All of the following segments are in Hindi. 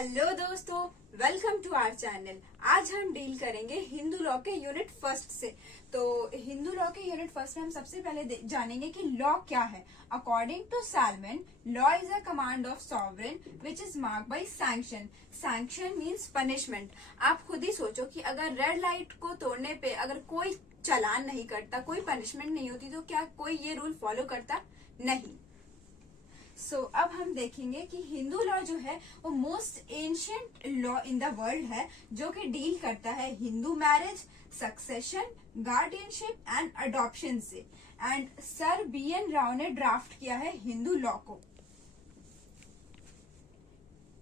हेलो दोस्तों, वेलकम टू आवर चैनल। आज हम डील करेंगे हिंदू लॉ के यूनिट फर्स्ट से। तो हिंदू लॉ के यूनिट फर्स्ट में हम सबसे पहले जानेंगे कि लॉ क्या है। According to Salmond, law is a command of sovereign which is marked by sanction. Sanction means punishment. आप खुद ही सोचो कि अगर रेड लाइट को तोड़ने पे अगर कोई चालान नहीं करता, कोई पनिशमेंट नहीं होती, तो क्या कोई ये रूल फॉलो करता? नहीं। अब हम देखेंगे कि हिंदू लॉ जो है वो most ancient law in the world है, जो कि डील करता है Hindu marriage, succession, guardianship and adoption से। एंड सर BN राव ने ड्राफ्ट किया है हिंदू लॉ को।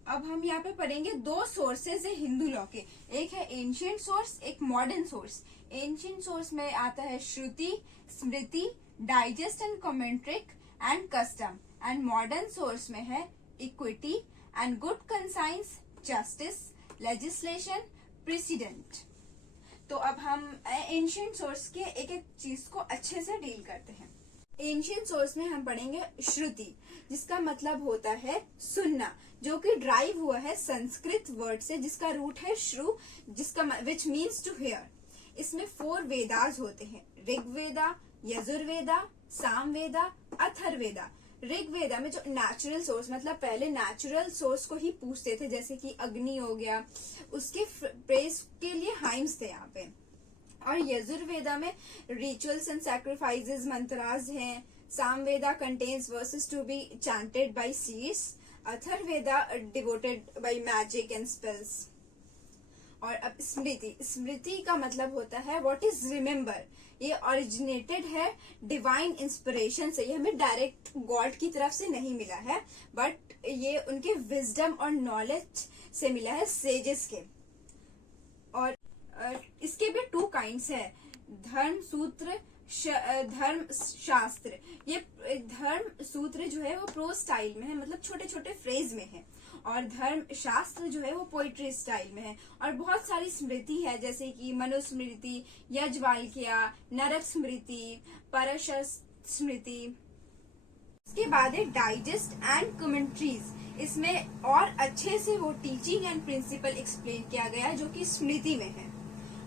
अब हम यहाँ पे पढ़ेंगे दो सोर्सेज है हिंदू लॉ के। एक है एंशियंट सोर्स, एक मॉडर्न सोर्स। एंशियंट सोर्स में आता है shruti, smriti, digest and commentary and custom. And modern source में है equity and good conscience, justice, legislation, precedent. तो अब हम एंशियंट सोर्स के एक एक चीज को अच्छे से डील करते हैं। एंशियंट सोर्स में हम पढ़ेंगे श्रुति, जिसका मतलब होता है सुनना, जो कि ड्राइव हुआ है संस्कृत वर्ड से, जिसका रूट है श्रु, जिसका विच मीन्स टू हियर। इसमें 4 वेदास होते हैं, ऋग्वेदा, यजुर्वेदा, सामवेदा, अथर्ववेदा। ऋग्वेदा में जो नेचुरल सोर्स, मतलब पहले नेचुरल सोर्स को ही पूछते थे, जैसे कि अग्नि हो गया, उसके प्रेस के लिए हाइम्स थे यहाँ पे। और यजुर्वेदा में रिचुअल्स एंड सैक्रिफाइसेस, मंत्रास हैं। Samaveda contains verses to be chanted by seeds. Atharvaveda devoted by magic and spells. और अब स्मृति, स्मृति का मतलब होता है व्हाट इज रिमेम्बर। ये ओरिजिनेटेड है डिवाइन इंस्पिरेशन से। ये हमें डायरेक्ट गॉड की तरफ से नहीं मिला है, बट ये उनके विजडम और नॉलेज से मिला है, सेजेस के। और इसके भी 2 काइंड्स है, धर्म सूत्र, धर्म शास्त्र। ये धर्म सूत्र जो है वो प्रोज स्टाइल में है, मतलब छोटे छोटे फ्रेज में है। और धर्म शास्त्र जो है वो पोइट्री स्टाइल में है। और बहुत सारी स्मृति है, जैसे कि मनुस्मृति, यज्वाल्क्य, नरक स्मृति, परशस्त स्मृति। इसके बाद है डाइजेस्ट एंड कमेंट्रीज। इसमें और अच्छे से वो टीचिंग एंड प्रिंसिपल एक्सप्लेन किया गया है, जो कि स्मृति में है।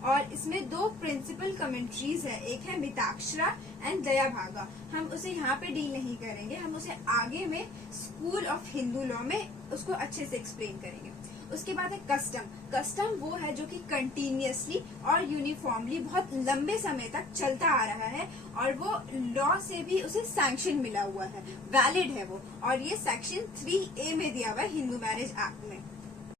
और इसमें 2 प्रिंसिपल कमेंट्रीज है, एक है मिताक्षरा एंड दयाभागा। हम उसे यहाँ पे डील नहीं करेंगे, हम उसे आगे में स्कूल ऑफ हिंदू लॉ में उसको अच्छे से एक्सप्लेन करेंगे। उसके बाद है कस्टम। कस्टम वो है जो कि कंटिन्यूअसली और यूनिफॉर्मली बहुत लंबे समय तक चलता आ रहा है, और वो लॉ से भी उसे सैंक्शन मिला हुआ है, वैलिड है वो। और ये सेक्शन 3A में दिया हुआ है हिंदू मैरिज एक्ट में।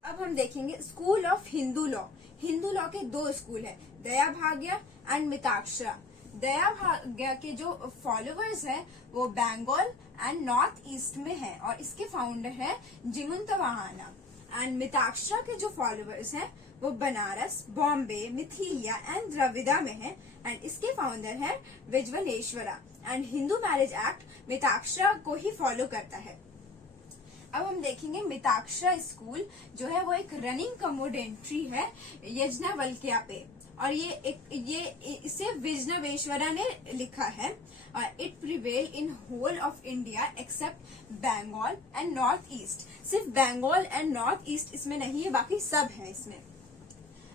अब हम देखेंगे school of Hindu law. Hindu law के 2 स्कूल है, दयाभाग्य एंड मिताक्षरा। दयाभाग्य के जो फॉलोअर्स हैं वो बंगाल एंड नॉर्थ ईस्ट में है, और इसके फाउंडर है जिमुंतवाहाना। एंड मिताक्षरा के जो फॉलोअर्स हैं वो बनारस, बॉम्बे, मिथिलिया एंड द्रविड़ा में है, एंड इसके फाउंडर है Vijnaneshwara. And Hindu marriage act Mitakshara को ही फॉलो करता है। अब हम देखेंगे मिताक्षरा स्कूल जो है वो एक रनिंग कमोडेंट्री है यज्ञवल्क्य पे, और ये इसे विष्णवेश्वरा ने लिखा है। और it prevail in whole of India except Bengal and north east. सिर्फ बंगाल एंड नॉर्थ ईस्ट इसमें नहीं है, बाकी सब है इसमें।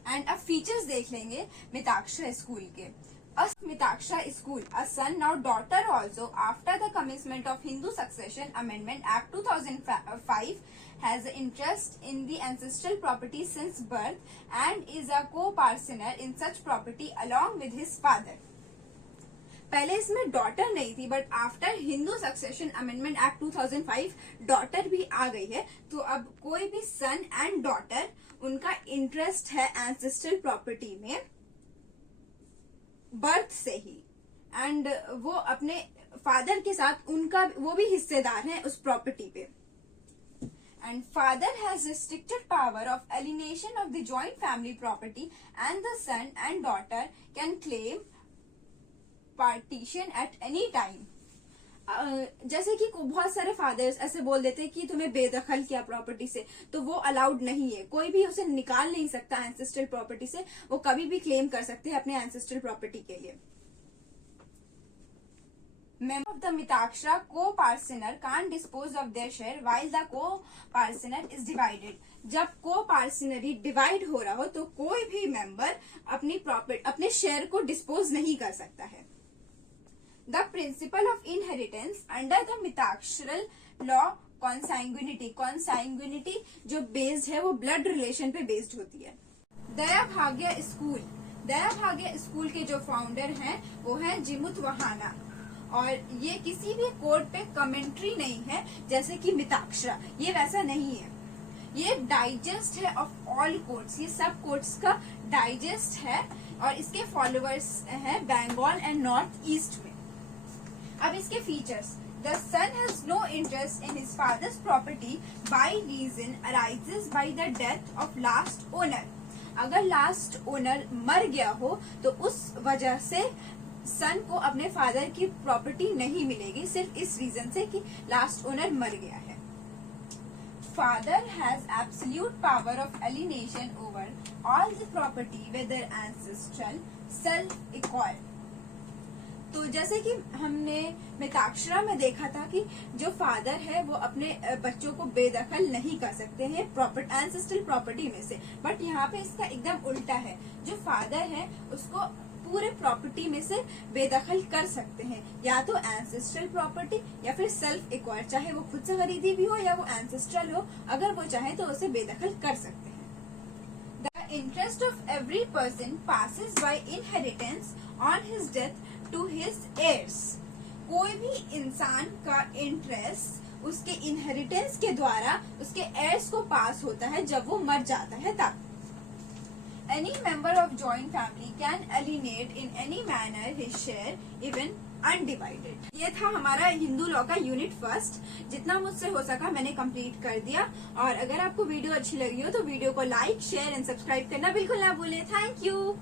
एंड अब फीचर्स देख लेंगे मिताक्षरा स्कूल के। Mitakshara school, a son now daughter also, after the commencement of Hindu Succession Amendment Act 2005, has interest in the ancestral property since birth and is a co-parsoner in such property along with his father. पहले इसमें डॉटर नहीं थी, but after Hindu succession amendment act 2005 daughter भी आ गई है। तो अब कोई भी सन एंड डॉटर, उनका इंटरेस्ट है एंसेस्ट्रल प्रॉपर्टी में बर्थ से ही, एंड वो अपने फादर के साथ उनका वो भी हिस्सेदार है उस प्रॉपर्टी पे। And father has restricted power of alienation of the joint family property, and the son and daughter can claim partition at any time. जैसे कि बहुत सारे फादर्स ऐसे बोल देते हैं कि तुम्हें बेदखल किया प्रॉपर्टी से, तो वो अलाउड नहीं है। कोई भी उसे निकाल नहीं सकता एंसेस्ट्रल प्रॉपर्टी से, वो कभी भी क्लेम कर सकते हैं अपने एंसेस्ट्रल प्रॉपर्टी के लिए। Member of the Mitaksha co-parcener can't dispose of their share while the co-parcener is divided. जब co-parcenery डिवाइड हो रहा हो तो कोई भी मेंबर अपने शेयर को डिस्पोज नहीं कर सकता है. The principle of inheritance under the Mitaksharal law consanguinity जो बेस्ड है वो ब्लड रिलेशन पे बेस्ड होती है. दया भाग्य स्कूल के जो फाउंडर हैं वो हैं जिमुत वहाना, और ये किसी भी कोड पे कमेंट्री नहीं है जैसे कि मिताक्षरा, ये वैसा नहीं है. ये डाइजेस्ट है ऑफ ऑल कोड्स, ये सब कोड्स का डाइजेस्ट है और इसके फॉलोअर्स हैं बंगाल एंड नॉर्थ ईस्ट में. अब इसके features. The son has no interest in his father's property by reason arises by the death of last owner. अगर लास्ट ओनर मर गया हो तो उस वजह से सन को अपने फादर की प्रॉपर्टी नहीं मिलेगी, सिर्फ इस रीजन से कि लास्ट ओनर मर गया है. Father has absolute power of alienation over all the property whether ancestral self equal. तो जैसे कि हमने मिताक्षरा में देखा था कि जो फादर है वो अपने बच्चों को बेदखल नहीं कर सकते हैं एंसेस्ट्रल प्रॉपर्टी में से, बट यहाँ पे इसका एकदम उल्टा है. जो फादर है उसको पूरे प्रॉपर्टी में से बेदखल कर सकते हैं, या तो एंसेस्ट्रल प्रॉपर्टी या फिर सेल्फ एक्वायर, चाहे वो खुद से खरीदी भी हो या वो एंसेस्ट्रल हो, अगर वो चाहे तो उसे बेदखल कर सकते हैं. The interest of every person passes by inheritance on his death to his heirs. कोई भी इंसान का इंटरेस्ट उसके इनहेरिटेंस के द्वारा उसके heirs को पास होता है जब वो मर जाता है तब. Any member of joint family can alienate in any manner his share even undivided. ये था हमारा हिंदू लॉ का यूनिट फर्स्ट. जितना मुझसे हो सका मैंने कंप्लीट कर दिया, और अगर आपको वीडियो अच्छी लगी हो तो वीडियो को लाइक, शेयर एंड सब्सक्राइब करना बिल्कुल ना भूलें. Thank you.